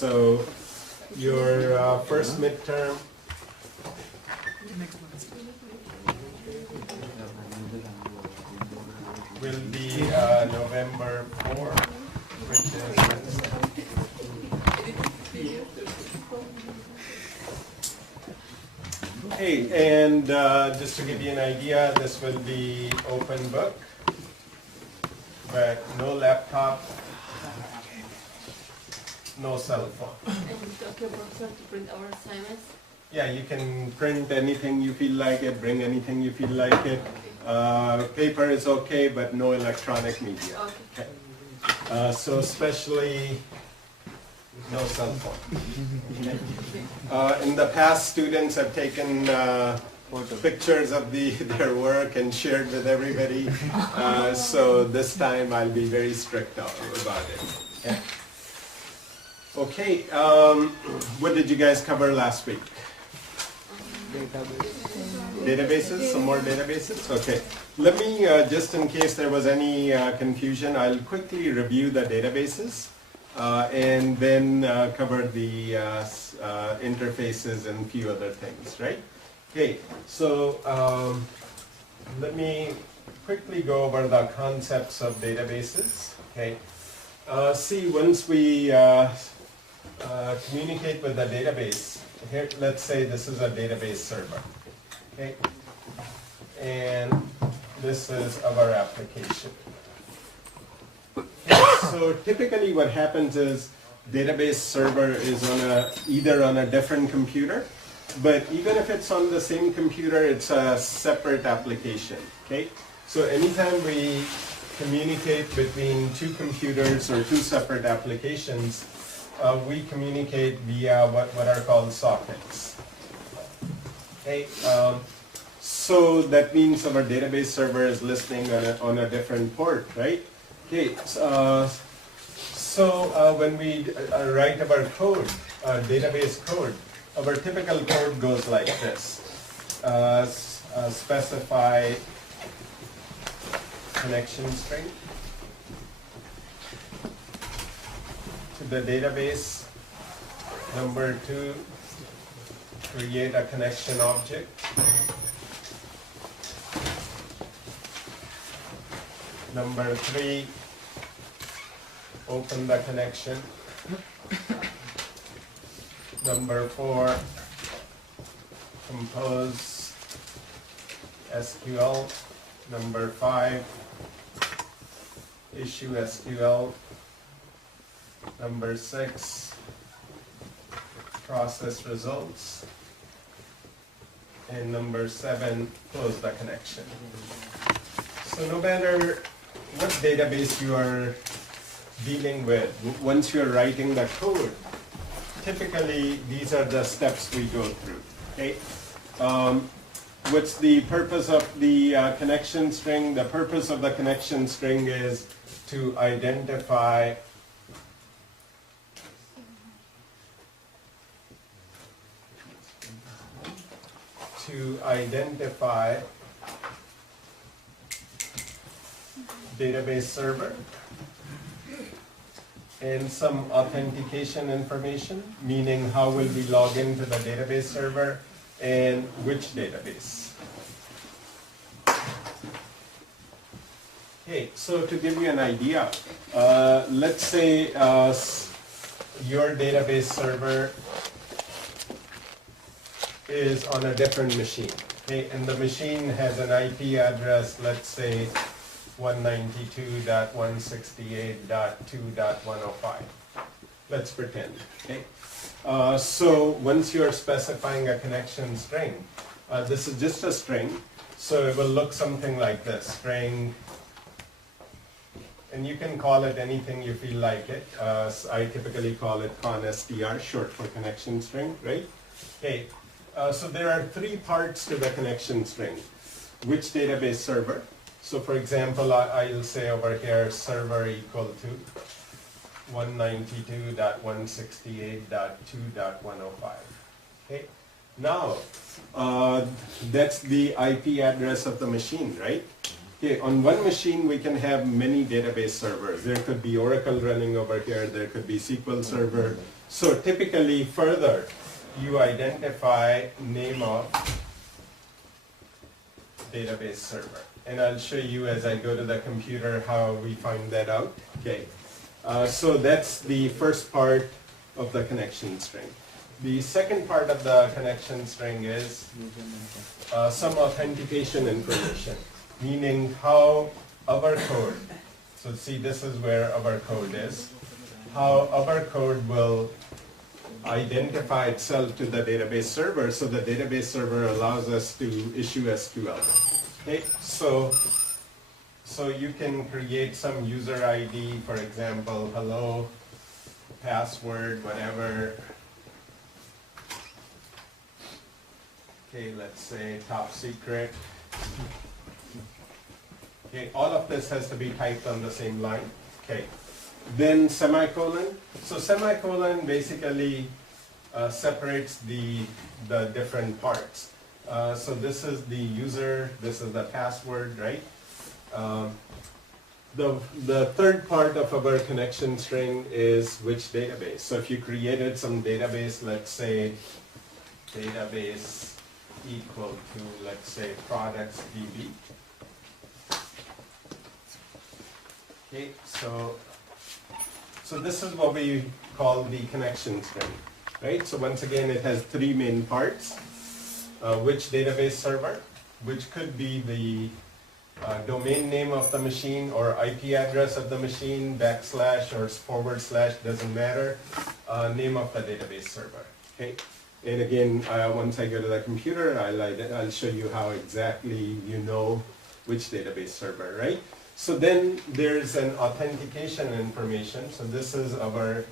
So your first midterm will be November 4, which is Wednesday. Okay, and just to give you an idea, this will be open book, but no laptop, no cell phone. And it's okay, professor, to print our assignments? Yeah, you can print anything you feel like it, bring anything you feel like it. Paper is okay, but no electronic media. Okay. So especially no cell phone. In the past, students have taken pictures of their work and shared with everybody. So this time I'll be very strict about it. Okay, what did you guys cover last week? Databases, some more databases? Okay. Let me, just in case there was any confusion, I'll quickly review the databases and then cover the interfaces and a few other things, right? Okay, so let me quickly go over the concepts of databases. Okay. See, once we communicate with the database, here, let's say this is a database server, okay? And this is our application. So typically what happens is database server is either on a different computer, but even if it's on the same computer, it's a separate application, okay? So anytime we communicate between two computers or two separate applications, we communicate via what are called sockets. Okay, so that means our database server is listening on a different port, right? Okay, when we write our code, database code, our typical code goes like this. Specify connection string to the database. Number 2, create a connection object. Number 3, open the connection. Number 4, compose SQL. Number 5, issue SQL. Number 6, process results. And number 7, close the connection. So no matter what database you are dealing with, once you're writing the code, typically these are the steps we go through. Okay. What's the purpose of the connection string? The purpose of the connection string is to identify database server and some authentication information, meaning how will we log into the database server and which database. Okay, so to give you an idea, let's say your database server is on a different machine, okay, and the machine has an IP address, let's say 192.168.2.105. Let's pretend, okay? So once you're specifying a connection string, this is just a string, so it will look something like this, string, and you can call it anything you feel like it. I typically call it constr, short for connection string, right? Okay. So there are 3 parts to the connection string. Which database server? So for example, I'll say over here server equal to 192.168.2.105. Okay. Now, that's the IP address of the machine, right? Okay, on one machine we can have many database servers. There could be Oracle running over here, there could be SQL Server. So typically further, you identify name of database server. And I'll show you as I go to the computer how we find that out. Okay, so that's the first part of the connection string. The second part of the connection string is some authentication information, meaning how our code, so see this is where our code is, how our code will identify itself to the database server, so the database server allows us to issue SQL. Okay, so you can create some user ID, for example, hello, password, whatever. Okay, let's say top secret. Okay, all of this has to be typed on the same line. Okay, then semicolon. So semicolon basically separates the different parts. So this is the user, this is the password, right? The third part of our connection string is which database. So if you created some database, let's say database equal to, let's say, products DB. Okay, so this is what we call the connection string, right? So once again, it has three main parts. Which database server, which could be the domain name of the machine or IP address of the machine, backslash or forward slash, doesn't matter, name of the database server, okay? And again, once I go to the computer, I'll show you how exactly you know which database server, right? So then there's an authentication information. So this is our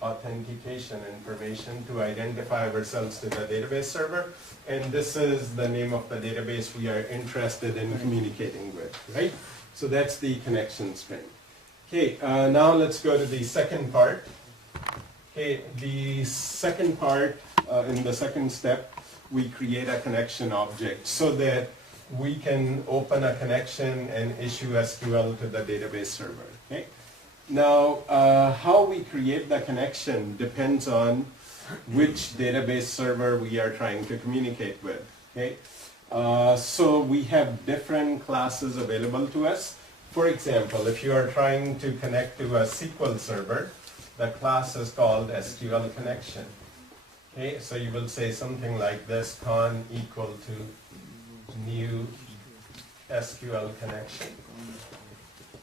authentication information to identify ourselves to the database server. And this is the name of the database we are interested in communicating with, right? So that's the connection string. Okay, now let's go to the second part. Okay, the second part, in the second step, we create a connection object so that we can open a connection and issue SQL to the database server. Okay? Now, how we create the connection depends on which database server we are trying to communicate with. Okay? So we have different classes available to us. For example, if you are trying to connect to a SQL server, the class is called SQL connection. Okay, so you will say something like this, con equal to new SQL connection.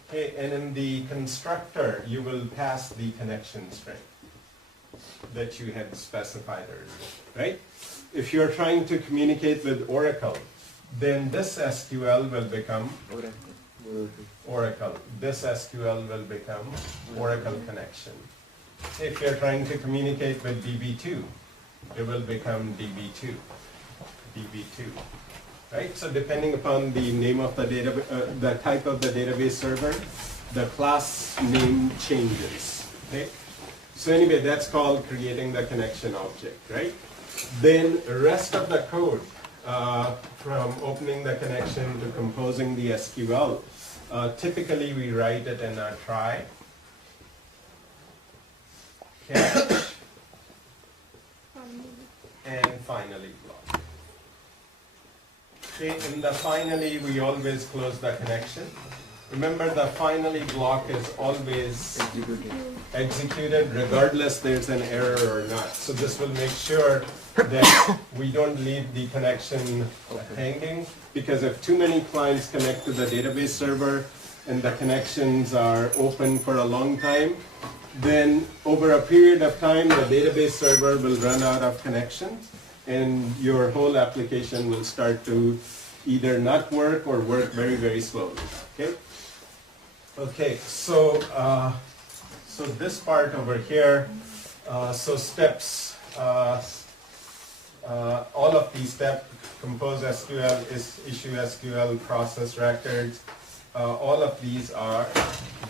Okay, and in the constructor, you will pass the connection string that you had specified earlier, right? If you're trying to communicate with Oracle, then this SQL will become Oracle. This SQL will become Oracle connection. If you're trying to communicate with DB2, it will become DB2. DB2. Right? So depending upon the name of the the type of the database server, the class name changes. Okay? So anyway, that's called creating the connection object, right? Then the rest of the code, from opening the connection to composing the SQL, typically we write it in a try, catch, and finally block. Okay, in the finally, we always close the connection. Remember, the finally block is always executed regardless there's an error or not. So this will make sure that we don't leave the connection hanging, because if too many clients connect to the database server and the connections are open for a long time, then over a period of time the database server will run out of connections and your whole application will start to either not work or work very, very slowly. Okay? Okay, so this part over here, so steps, all of these steps, compose SQL, issue SQL, process records, all of these are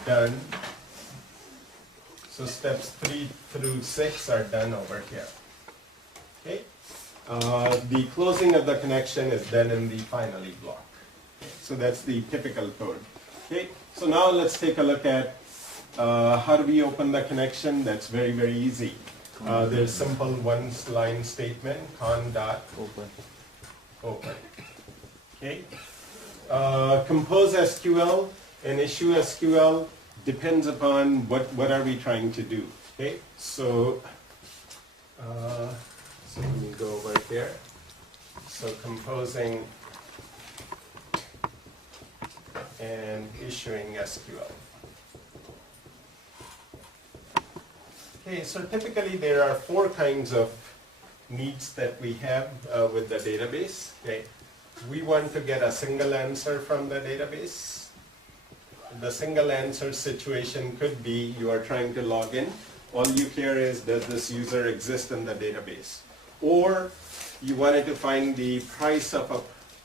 done. So steps 3 through 6 are done over here. Okay? The closing of the connection is done in the finally block. So that's the typical code. Okay, so now let's take a look at how do we open the connection. That's very, very easy. There's simple one-line statement, con.open. Okay. Compose SQL and issue SQL depends upon what are we trying to do. Okay, so let me go over here. So composing and issuing SQL. Okay, so typically there are 4 kinds of needs that we have with the database. Okay, we want to get a single answer from the database. The single answer situation could be you are trying to log in. All you care is, does this user exist in the database? Or you wanted to find the price of a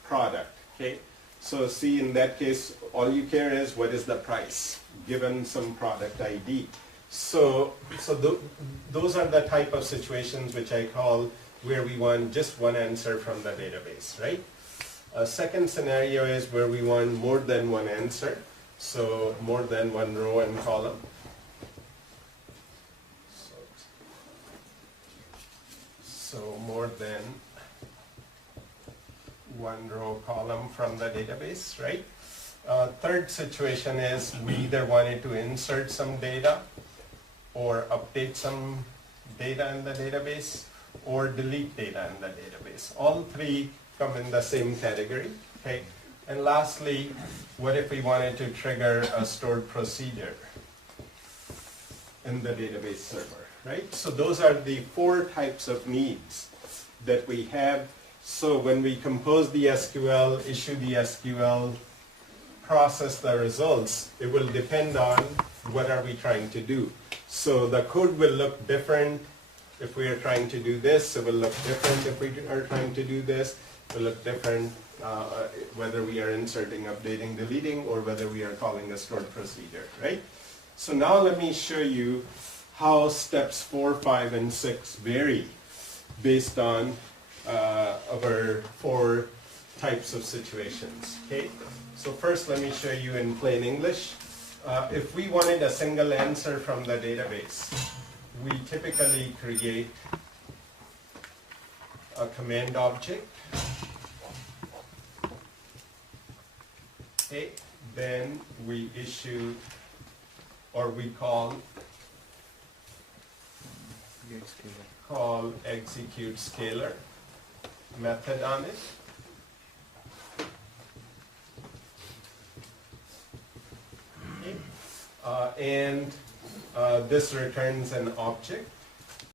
product. Okay, so see, in that case, all you care is what is the price given some product ID. So those are the type of situations which I call where we want just one answer from the database, right? A second scenario is where we want more than one answer, so more than one row and column. So more than one row column from the database, right? Third situation is we either wanted to insert some data or update some data in the database or delete data in the database. All 3 come in the same category, okay? And lastly, what if we wanted to trigger a stored procedure in the database server, right? So those are the 4 types of needs that we have. So when we compose the SQL, issue the SQL, process the results, it will depend on what are we trying to do. So the code will look different if we are trying to do this. It will look different if we are trying to do this. It will look different whether we are inserting, updating, deleting, or whether we are calling a stored procedure, right? So now let me show you how steps 4, 5, and 6 vary based on our 4 types of situations, okay? So first let me show you in plain English. If we wanted a single answer from the database, we typically create a command object. Okay, then we issue, or we call execute scalar method on it. Okay. And this returns an object.